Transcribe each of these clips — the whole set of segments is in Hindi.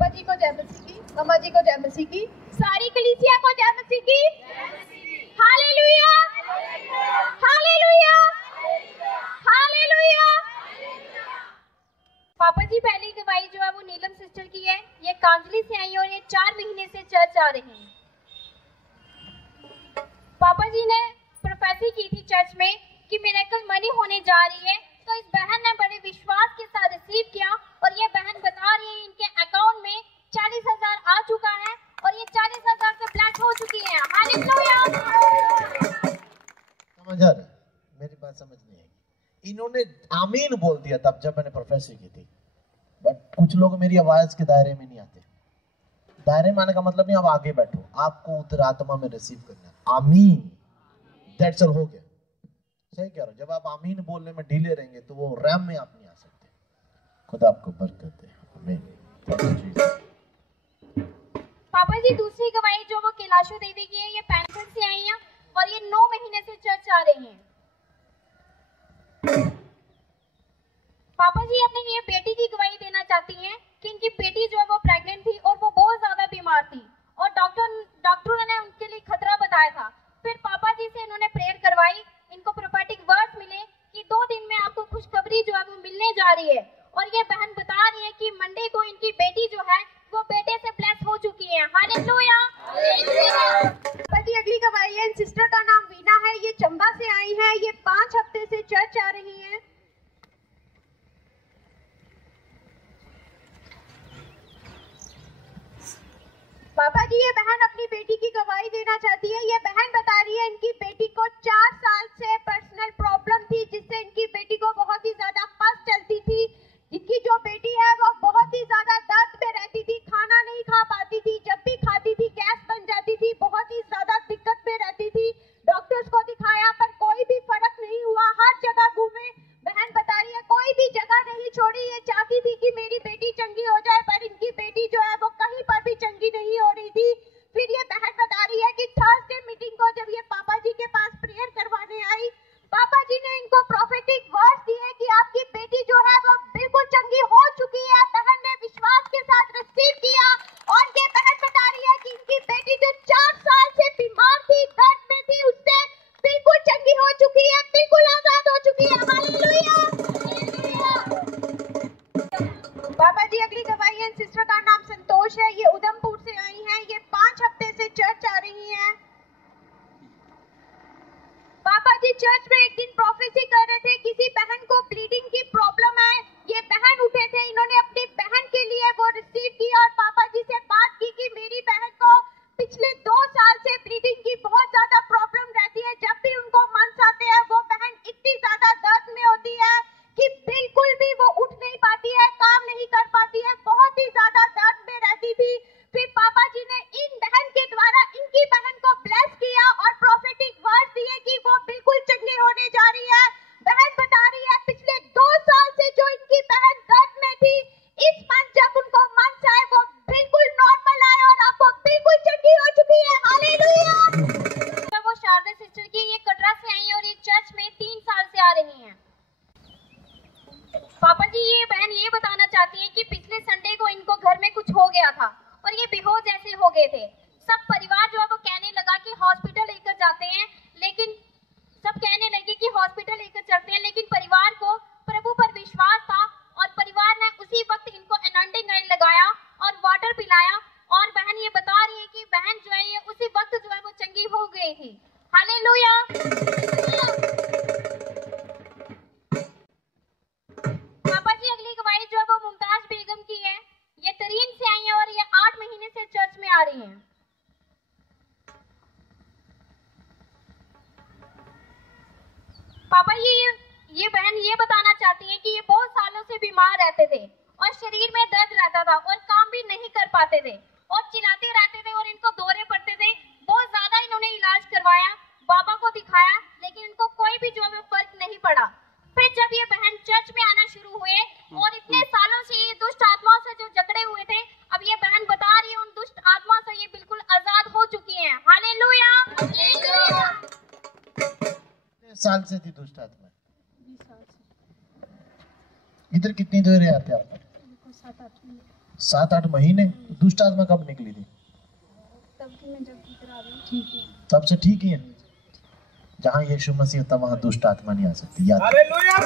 पापा जी को जय मसीह की, मम्मा जी को जय मसीह की, सारी कलीसिया को जय मसीह की। Hallelujah, hallelujah, hallelujah. पापा जी पहली गवाही जो है वो नीलम सिस्टर की है। ये कांजली से आई और ये 4 महीने से चर्च आ रही हैं। पापा जी ने प्रोफेसी की थी चर्च में कि मिरेकल मनी होने जा रही है, तो इस बहन ने बड़े विश्वास के साथ रिसीव किया और ये बहन बता रही है इनके अकाउंट में 40,000 आ चुका है और ये 40,000 से ब्लेस हो चुकी है। हालेलुया। समझ आ रहा है? मेरी बात समझ नहीं आई। इन्होंने आमीन बोल दिया तब जब मैंने प्रोफेसी की थी, बट कुछ लोग मेरी आवाज के दायरे में नहीं आते। दायरे में आने का मतलब नहीं आप आगे बैठो, आपको उधर आत्मा में रिसीव करना है। आमीन, दैट्स ऑल, हो गया। सही कह रहा हूं। जब आप आमीन बोलने में ढीले रहेंगे तो वो रैम में आप नहीं आ सकते। खुदा आपको बरकत दे। आमीन। पापा जी दूसरी गवाही जो वो कैलाशो देवी की है, ये पैनगढ़ से आई हैं और ये 9 महीने से चर्च आ रही हैं। पापा जी अपनी ये बेटी की गवाही देना चाहती हैं कि इनकी बेटी जो है वो प्रेग्नेंट थी और वो बहुत ज्यादा बीमार थी और डॉक्टरों ने उनके लिए खतरा बताया था। फिर पापा जी से इन्होंने प्रेयर करवाई, इनको प्रोफेटिक वर्ड्स मिले कि 2 दिन में आपको खुशखबरी जो है वो मिलने जा रही है और ये बहन बता रही है कि मंडे को इनकी बेटी जो है वो बेटे से ब्लेस हो चुकी है। हालेलुया। पापा जी अगली गवाही है, सिस्टर का नाम वीना है, ये चंबा से आई है, ये 5 हफ्ते से चर्च आ रही है। पापा जी ये बहन अपनी बेटी की गवाही देना चाहती है। ये बहन बता रही है इनकी बेटी को 4 साल से पर्सनल प्रॉब्लम थी जिससे इनकी बेटी को बहुत ही ज्यादा पस चलती थी। इनकी जो बेटी है वो बहुत ही ज्यादा दर्द में रहती थी, खाना नहीं खा पाती थी, जब भी खाती थी गैस बन जाती थी, बहुत ही ज्यादा दिक्कत में रहती थी। डॉक्टर्स को दिखाया पर कोई भी फर्क नहीं हुआ, हर जगह घूमे। बहन बता रही है कोई भी जगह नहीं छोड़ी, ये चाहती थी कि मेरी बेटी चंगी हो जाए पर इनकी बेटी जो है वो कहीं पर भी चंगी नहीं हो रही थी। फिर ये बहन बता रही है कि थर्सडे मीटिंग को जब ये पापा जी के पास प्रेयर करवाने आई, पापा जी ने इनको प्रोफेटिक वर्ड्स दिए कि आपकी बेटी जो है वो बिल्कुल चंगी हो चुकी है। बहन ने विश्वास के साथ रिसीव किया और ये बहन बता रही है कि इनकी बेटी जो 4 साल से बीमार थी, दर्द में थी, उससे बिल्कुल चंगी हो चुकी है, बिल्कुल आजाद हो चुकी है। हालेलुया। पापा जी अगली गवाही है, सिस्टर का नाम संतोष है, ये उधमपुर से आई हैं, ये 5 हफ्ते से चर्च आ रही हैं। पापा जी चर्च में एक दिन प्रोफेसी कर रहे थे, किसी बहन को ब्लीडिंग की प्रॉब्लम है। ये बहन उठे थे, इन्होंने अपनी बहन के लिए वो रिसीव किया और पापा जी से बात की कि मेरी बहन को पिछले 2 साल से ब्लीडिंग की बहुत ज्यादा प्रॉब्लम रहती है। जब भी उनको मंस आते हैं वो बहन इतनी ज्यादा दर्द में होती है कि बिल्कुल भी वो उठ नहीं पाती है, काम नहीं कर पाती है, बहुत ही ज्यादा दर्द में रहती थी। फिर पापा जी ने इन बहन के द्वारा इनकी बहन को ब्लेस किया और प्रोफेटिक वर्ड्स दिए कि वो बिल्कुल चंगी होने जा रही है। बहन बता रही है पिछले 2 साल से जो इनकी बहन दर्द में थी, इस मंथ जब उनको मंथ आए वो बिल्कुल नॉर्मल आए और आपको बिल्कुल चंगी हो चुकी है। हालेलुया। वो शारदा सिस्टर की, ये कटरा से आई है और ये चर्च में 3 साल से आ रही हैं। पापा जी ये बहन ये बताना चाहती है कि पिछले संडे को इनको घर में कुछ हो गया था और ये बेहोश जैसे हो गए थे। सब परिवार जो है वो कहने लगा कि हॉस्पिटल लेकर जाते हैं, लेकिन सब कहने लगे कि हॉस्पिटल लेकर चलते हैं, लेकिन परिवार को प्रभु पर विश्वास था और परिवार ने उसी वक्त इनको एनॉइंटिंग ऑयल लगाया और वाटर पिलाया और बहन ये बता रही है कि बहन जो है ये उसी वक्त जो है वो चंगी हो गई थी। हालेलुया। पापा जी अगली गवाही जो है वो मुमताज बेगम की है, ये तरीन से आई है और ये 8 महीने से चर्च में आ रही हैं। पापा ये बहन ये बताना चाहती है कि ये बहुत सालों से बीमार रहते थे और शरीर में दर्द रहता था और काम भी नहीं कर पाते थे और चिल्लाते रहते थे और इनको दौरे पड़ते थे। बहुत ज्यादा इन्होंने इलाज करवाया, बाबा को दिखाया, लेकिन इनको कोई भी जो है फर्क नहीं पड़ा। फिर जब ये बहन चर्च में आना शुरू हुए और इतने सालों से ये दुष्ट आत्माओं से जो जकड़े हुए थे, अब ये बहन बता रही है उन दुष्ट आत्माओं से ये बिल्कुल आजाद हो चुकी हैं। हालेलुया। साल से थी दुष्ट आत्मा? 20 साल से। इधर कितनी देर आते आप? 7-8 महीने। 7-8 महीने। दुष्ट आत्मा कब निकली थी? तब की मैं जब भीतर आ रही ठीक है। तब से ठीक ही है। जहाँ यीशु मसीह होता वहाँ दुष्ट आत्मा नहीं आ सकती। याद हालेलुया।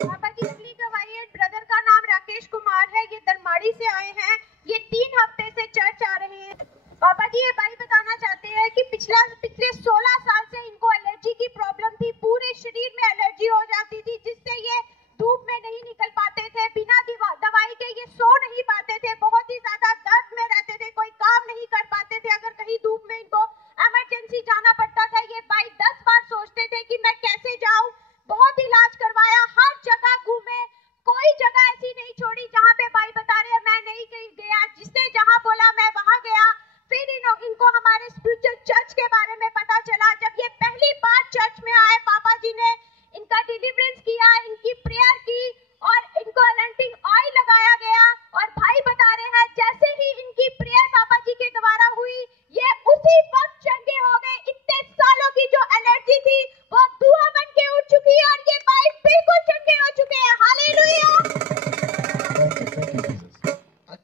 पापा की अगली गवाही है, ब्रदर का नाम राकेश कुमार है, ये दरमाड़ी से आए हैं, ये 3 हफ्ते से चर्च आ रहे हैं। पापा जी ये भाई बताना चाहते हैं कि पिछले 16 साल से इनको एलर्जी की प्रॉब्लम थी, पूरे शरीर में एलर्जी हो जाती थी, जिससे ये धूप में नहीं निकल पाते थे, बिना दवाई के ये सो नहीं पाते थे, बहुत ही ज्यादा दर्द में रहते थे, कोई काम नहीं कर पाते थे, अगर कहीं धूप में इनको इमरजेंसी जाना पड़ता था, ये भाई 10 बार सोचते थे कि मैं कैसे जाऊं। बहुत इलाज करवाया, हर जगह घूमे, कोई जगह ऐसी नहीं छोड़ी जहाँ पे भाई बता रहे हैं मैं नहीं गया, जिसने जहाँ बोला मैं वहाँ गया। फिर इनको हमारे स्पिरिचुअल चर्च के बारे में पता चला। जब ये पहली बार चर्च में आए, पापा जी ने इनका डिलीवरेंस किया, इनकी प्रेयर की और इनको अनॉइंटिंग ऑयल लगाया गया। और भाई बता रहे हैं जैसे ही इनकी प्रेयर पापा जी के द्वारा हुई, ये उसी वक्त चंगे हो गए। इतने सालों की जो एलर्जी थी वो धुआं बन के उठ चुकी है और ये भाई बिल्कुल चंगे हो चुके हैं। हालेलुया।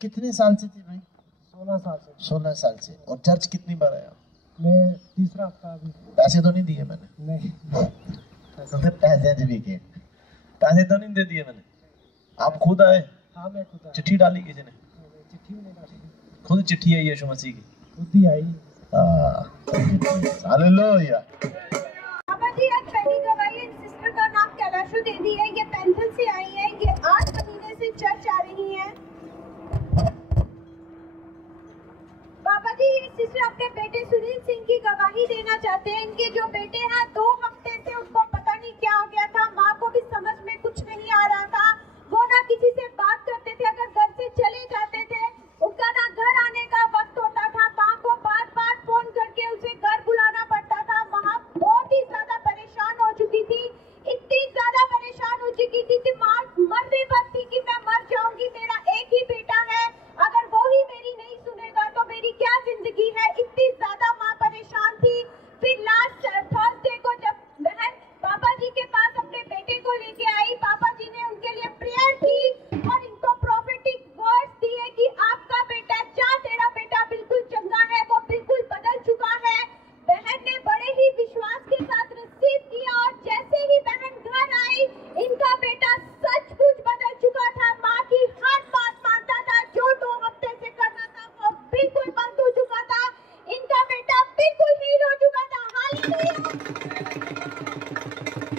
कितने साल से थी भाई? 16 साल से। 16 साल से। और चर्च कितनी बार आया? मैं तीसरा हफ्ता अभी। पैसे तो नहीं दिए मैंने? नहीं। पैसे भी के पैसे तो नहीं दे दिए मैंने। आप खुद आए? हाँ मैं खुद आया। चिट्ठी डाली किसी ने? चिट्ठी नहीं डाली, खुद चिट्ठी है यीशु मसीह की? खुद ही आई। हालेलुया। पापा जी आज पहली गवाही है, सिस्टर का नाम कैलाशु देवी है, ये पेंथल से आई है, ये 8 महीने से चर्च आ रही है। पापा जी ये सिस्टर अपने बेटे सुनील सिंह की गवाही देना चाहते हैं। इनके जो बेटे हैं 2 हफ्ते से उनको पता नहीं क्या हो गया था, माँ को भी समझ में कुछ नहीं आ रहा था, वो ना किसी से बात करते थे, अगर घर से चले जाते थे उनका ना घर आने का वक्त होता था, माँ को बार-बार फोन करके उसे घर बुलाना पड़ता था। वहाँ बहुत ही ज्यादा परेशान हो चुकी थी, इतनी ज्यादा परेशान हो चुकी थी कि माँ मरने पर थी कि मैं मर जाऊंगी, मेरा एक ही बेटा है, अगर वो ही मेरी नहीं सुनेगा तो मेरी क्या जिंदगी है। इतनी ज्यादा माँ परेशान थी। फिर लास्ट थर्सडे को जब बहन पापा जी के पास अपने बेटे को लेके आई, पापा जी ने उनके लिए प्रेयर की और इनको प्रोफेटिक वर्ड्स दिए कि आपका बेटा, जा तेरा बेटा बिल्कुल चंगा है, वो बिल्कुल बदल चुका है। बहन ने बड़े ही विश्वास के साथ रिसीव किया और जैसे ही बहन घर आई, इनका बेटा सचमुच बदल चुका था, माँ की हर बात मानता था, जो 2 हफ्ते से करना था वो बिल्कुल बंद हो चुका था, इनका बेटा बिल्कुल हील हो चुका था। हालेलुया।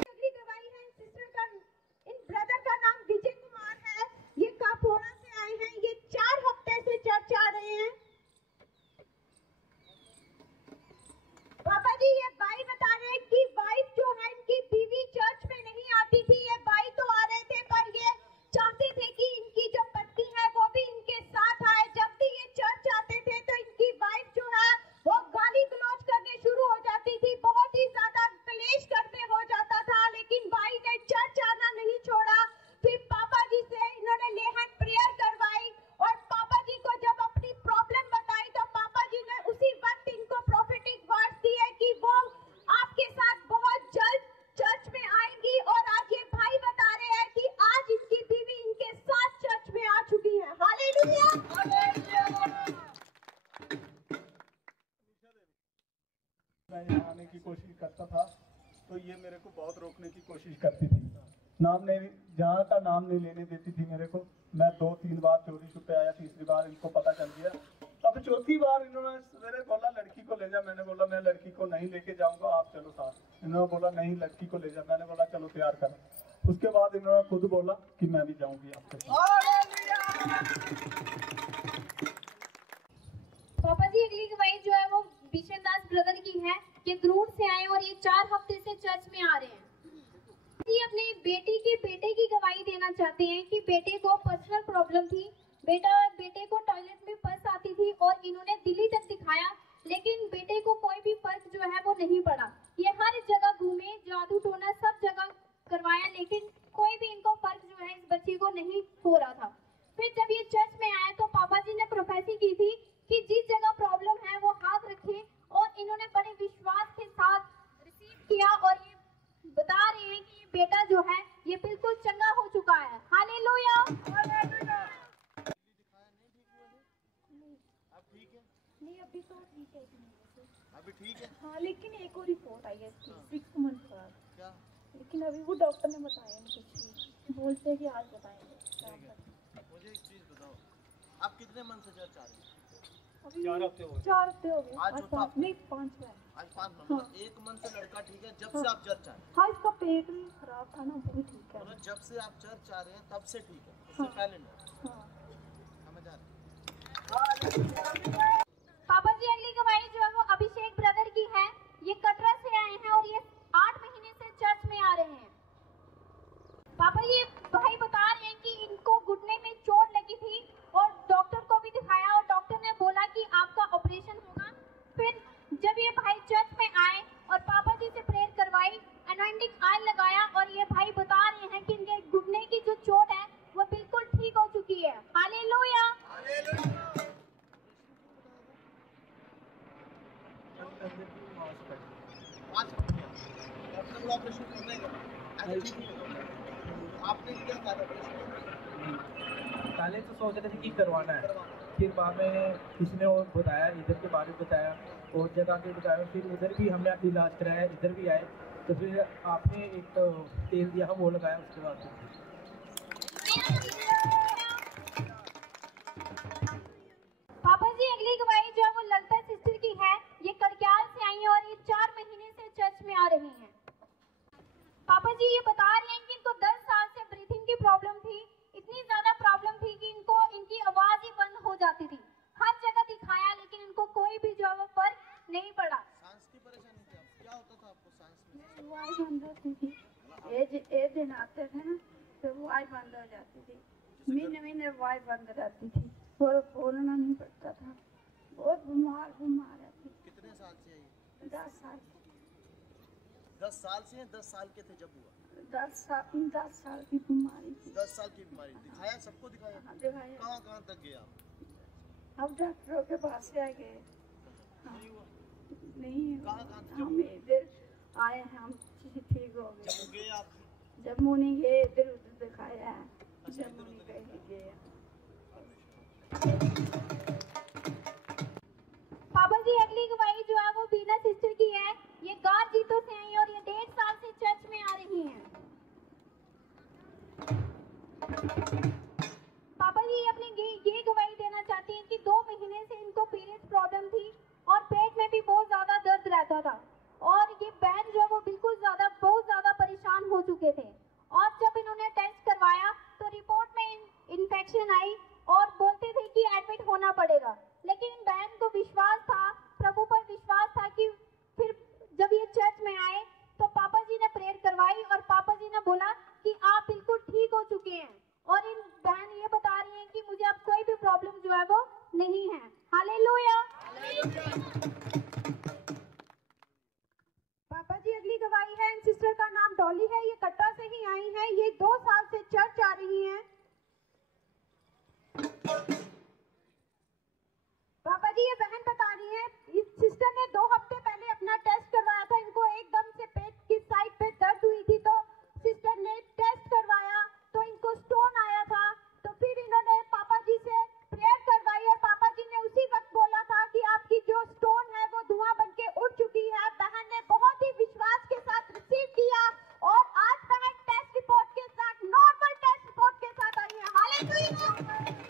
अगली गवाही है सिस्टर का, इन ब्रदर का नाम विजय कुमार है, ये कापोरा से आए हैं, ये 4 हफ्ते से चर्च आ रहे हैं। पापा जी ये भाई बता रहे हैं कि वाइफ जो है इनकी बीवी चर्च में नहीं आती थी, ये भाई तो आ रहे थे पर ये चाहते थे कि इनकी जो पत्नी है वो भी इनके साथ आए। जब भी ये चर्च आते थे तो इनकी वाइफ जो है वो गाली गलौज करने शुरू हो जाती थी, बहुत ही ज्यादा क्लेश घर में हो जाता था, लेकिन भाई ने चर्च आना नहीं छोड़ा। फिर पापा जी से इन्होंने लेहन प्रेयर करवाई और पापा जी को जब अपनी प्रॉब्लम बताई तो पापा जी ने उसी वक्त इनको प्रोफेटिक वर्ड्स दिए कि वो आपके साथ बहुत जल्द चर्च में आएंगी। और आज ये भाई बता रहे हैं कि आज इनकी बीवी इनके साथ चर्च में आ चुकी है। हालेलुया। मैं यहाँ आने की कोशिश करता था तो ये मेरे को बहुत रोकने की कोशिश करती थी, नाम नहीं, जहाँ का नाम नहीं लेने देती थी मेरे को। मैं 2-3 बार चोरी छुपे आया, तीसरी बार इनको पता चल गया। अब चौथी बार इन्होंने मेरे बोला लड़की को ले जा, मैंने बोला मैं लड़की को नहीं लेके जाऊंगा, आप चलो साथ। इन्होंने बोला नहीं लड़की को ले जा, मैंने बोला चलो तैयार करो। उसके बाद इन्होंने खुद बोला कि मैं भी जाऊंगी आपके साथ। पापा जी अगली गवाही जो है वो बिशन दास ब्रदर की है, ये क्रूड से आए और ये 4 हफ्ते से चर्च में आ रहे हैं। जी अपने बेटे की गवाही देना चाहते हैं कि बेटे को पर्सनल प्रॉब्लम थी, बेटे को टॉयलेट में पस आती थी और इन्होंने दिल्ली तक दिखाया, लेकिन बेटे को कोई भी फर्क जो है वो नहीं पड़ा। ये हर जगह घूमे, जादू टोना सब जगह करवाया, लेकिन कोई भी इनको फर्क जो है इस बच्चे को नहीं हो रहा था। फिर जब ये चर्च में आए तो पापा जी ने प्रोफेसी की थी कि जिस जगह प्रॉब्लम है वो हाथ रखें, और इन्होंने बड़े विश्वास के साथ रिसीव किया और ये बता रहे हैं कि ये बेटा जो है ये बिल्कुल चंगा हो चुका है। हालेलुया। अब ठीक है? नहीं अभी तो ठीक है अभी ठीक है? हाँ, लेकिन एक और रिपोर्ट आई है इसकी 6 मंथ बाद। क्या? लेकिन अभी वो डॉक्टर ने बताया नहीं कुछ भी, बोलते हैं कि आज बताएंगे शाम तक। मुझे एक चीज बताओ, आप कितने मन से चर्च आ रहे हैं? अभी 4 हफ्ते हो गए। 4 हफ्ते हो गए। आज आज चौथा 5 नहीं 5वां है। आज 5 मन, हाँ। मतलब 1 मन से लड़का ठीक है जब हाँ। से आप चर्च आए। हाँ, इसका पेट भी खराब था ना, वो भी ठीक है। मतलब जब से आप चर्च आ रहे हैं तब से ठीक है, उससे हाँ। पहले नहीं। हाँ। समझ आ रहा है? पापा जी अगली गवाही जो है वो अभिषेक ब्रदर की है। ये कटरा से आए हैं और ये 8 महीने से चर्च में आ रहे हैं। पापा जी भाई बता रहे हैं कि इनको घुटने में चोट लगी थी और डॉक्टर को भी दिखाया और डॉक्टर ने बोला कि आपका ऑपरेशन होगा। फिर जब ये भाई चर्च में आए और पापा जी से प्रेयर करवाई, अनॉइंटिंग ऑयल लगाया और ये भाई बता रहे हैं कि इनके घुटने की जो चोट है वो बिल्कुल ठीक हो चुकी है। हालेलुया। डॉक्टर को ऑपरेशन करना ही करना। ऐसे ठीक नहीं होगा। आपने क्या कहा था ऑपरेशन? पहले तो सोच रहे थे कि करवाना है, करवाना। फिर बाद में किसी ने और बताया, इधर के बारे में बताया और जगह के बताया, फिर उधर भी हमने इलाज कराया, इधर भी आए तो फिर आपने एक तो तेल दिया वो लगाया, उसके बाद फिर पापा जी अगली गवाही जो है वो ललिता सिस्टर की है। ये कड़क्याल से आई हैं और ये 4 महीने से चर्च में आ रही हैं। पापा जी ये बता रही हैं कि इनको 10 साल से ब्रीथिंग की प्रॉब्लम थी। इतनी ज्यादा प्रॉब्लम थी कि इनको इनकी आवाज ही बंद हो जाती थी। हर जगह दिखाया लेकिन इनको कोई भी जो है वो फर्क नहीं पड़ा। सांस की परेशानी थी आपको? क्या होता था आपको सांस में? वाई बंद होती थी। एक दिन आते थे ना तो वाई बंद हो जाती थी। महीने वाई बंद रहती थी और बोलना नहीं पड़ता था। बहुत बीमार रहती। कितने साल से है ये? 10 साल 10 साल से हैं? 10 साल के थे जब हुआ? 10 साल की बीमारी थी। 10 साल की बीमारी दिखाया, सबको दिखाया? हाँ, दिखाया। कहाँ तक गए आप? अब डॉक्टरों के पास से आ गए। हाँ, नहीं हुआ? नहीं कहाँ हम इधर आए हैं, हम ठीक हो गए। जब गए आप? जम्मू नहीं गए, इधर उधर दिखाया है। जम्मू नहीं गए। पापा जी अगली गवाही जो है वो बीना सिस्टर की है। ये गार जीतों से आई और ये 1.5 साल से चर्च में आ रही हैं। पापा जी अपनी ये गवाही देना चाहती हैं कि 2 महीने से इनको पीरियड्स प्रॉब्लम थी और पेट में भी बहुत ज्यादा दर्द रहता था और ये बहन जो है वो बिल्कुल बहुत ज्यादा परेशान हो चुके थे। और जब इन्होंने टेस्ट करवाया तो रिपोर्ट में इन्फेक्शन आई और बोलते थे कि एडमिट होना पड़ेगा। लेकिन इन बहन को विश्वास था, प्रभु पर विश्वास था कि फिर जब ये चर्च में आए तो पापा जी ने प्रेयर करवाई और पापा जी ने बोला कि आप बिल्कुल ठीक हो चुके हैं। और इन बहन ये बता रही हैं कि मुझे अब कोई भी प्रॉब्लम जो है वो नहीं है। हालेलुया। पापा जी अगली गवाही है। इन सिस्टर का नाम डॉली है। ये कटरा से ही आई हैं। ये 2 साल से चर्च आ रही हैं। पापा जी ये बहन बता रही है इस सिस्टर ने 2 हफ्ते पहले अपना टेस्ट करवाया था। इनको एकदम से पेट की साइड पे दर्द हुई थी तो सिस्टर ने टेस्ट करवाया तो इनको स्टोन आया था। तो फिर इन्होंने पापा जी से प्रेयर करवाई और पापा जी ने उसी वक्त बोला था कि आपकी जो स्टोन है वो धुआं बनके उड़ चुकी है। बहन ने बहुत ही विश्वास के साथ रिसीव किया और आज बहन टेस्ट रिपोर्ट के साथ, नॉर्मल टेस्ट रिपोर्ट के साथ आई है। हालेलुया।